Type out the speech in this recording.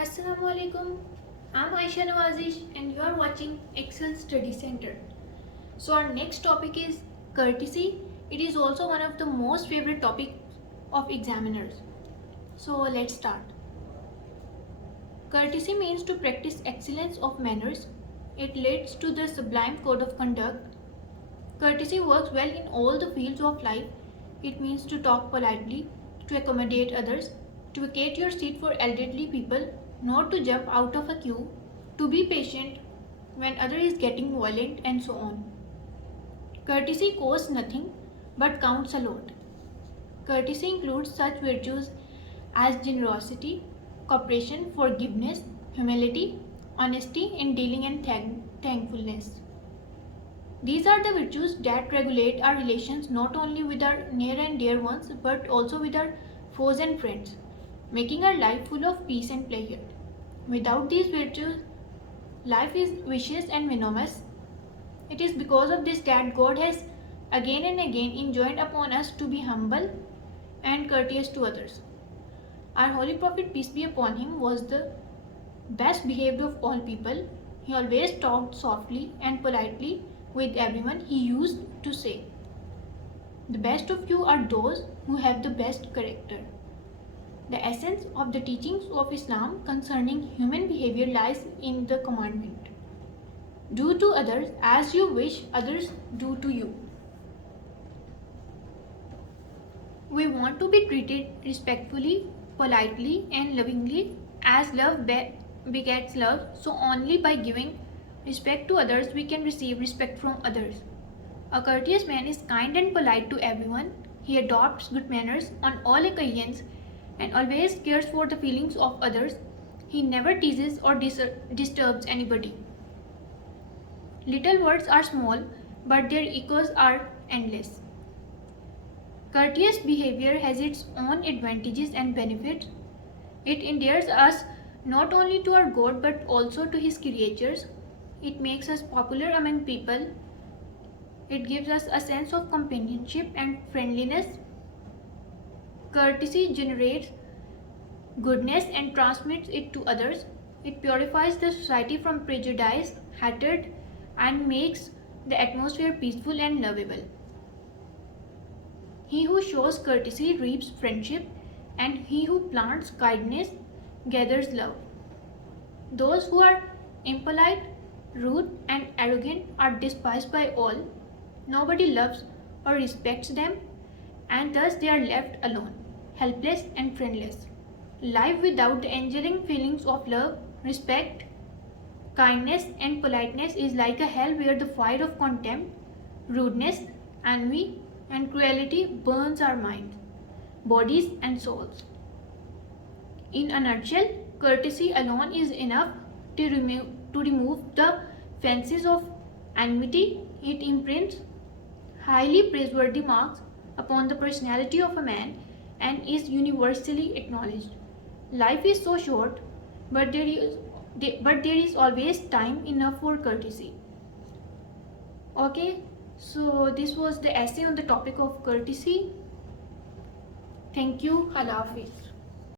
Assalamu alaikum. I'm Ayesha Nawazish and you are watching Excel Study Center. So our next topic is courtesy. It is also one of the most favorite topics of examiners. So let's start. Courtesy means to practice excellence of manners. It leads to the sublime code of conduct. Courtesy works well in all the fields of life. It means to talk politely, to accommodate others, to vacate your seat for elderly people, not to jump out of a queue, to be patient when other is getting violent, and so on. Courtesy costs nothing but counts a lot. Courtesy includes such virtues as generosity, cooperation, forgiveness, humility, honesty in dealing, and thankfulness. These are the virtues that regulate our relations not only with our near and dear ones but also with our foes and friends, making our life full of peace and pleasure. Without these virtues, life is vicious and venomous. It is because of this that God has again and again enjoined upon us to be humble and courteous to others. Our Holy Prophet, peace be upon him, was the best behaved of all people. He always talked softly and politely with everyone. He used to say, "The best of you are those who have the best character." The essence of the teachings of Islam concerning human behavior lies in the commandment, "Do to others as you wish others do to you." We want to be treated respectfully, politely, and lovingly, as love begets love. So only by giving respect to others we can receive respect from others. A courteous man is kind and polite to everyone. He adopts good manners on all occasions and always cares for the feelings of others. He never teases or disturbs anybody. Little words are small, but their echoes are endless. Courteous behavior has its own advantages and benefits. It endears us not only to our God but also to His creatures. It makes us popular among people. It gives us a sense of companionship and friendliness. Courtesy generates goodness and transmits it to others. It purifies the society from prejudice, hatred, and makes the atmosphere peaceful and lovable. He who shows courtesy reaps friendship, and he who plants kindness gathers love. Those who are impolite, rude, and arrogant are despised by all. Nobody loves or respects them, and thus they are left alone, helpless, and friendless. Life without the angelic feelings of love, respect, kindness, and politeness is like a hell where the fire of contempt, rudeness, envy, and cruelty burns our minds, bodies, and souls. In a nutshell, courtesy alone is enough to remove the fences of enmity. It imprints highly praiseworthy marks upon the personality of a man and is universally acknowledged. Life is so short, but there is always time enough for courtesy. Okay, so this was the essay on the topic of courtesy. Thank you. Allah Hafiz.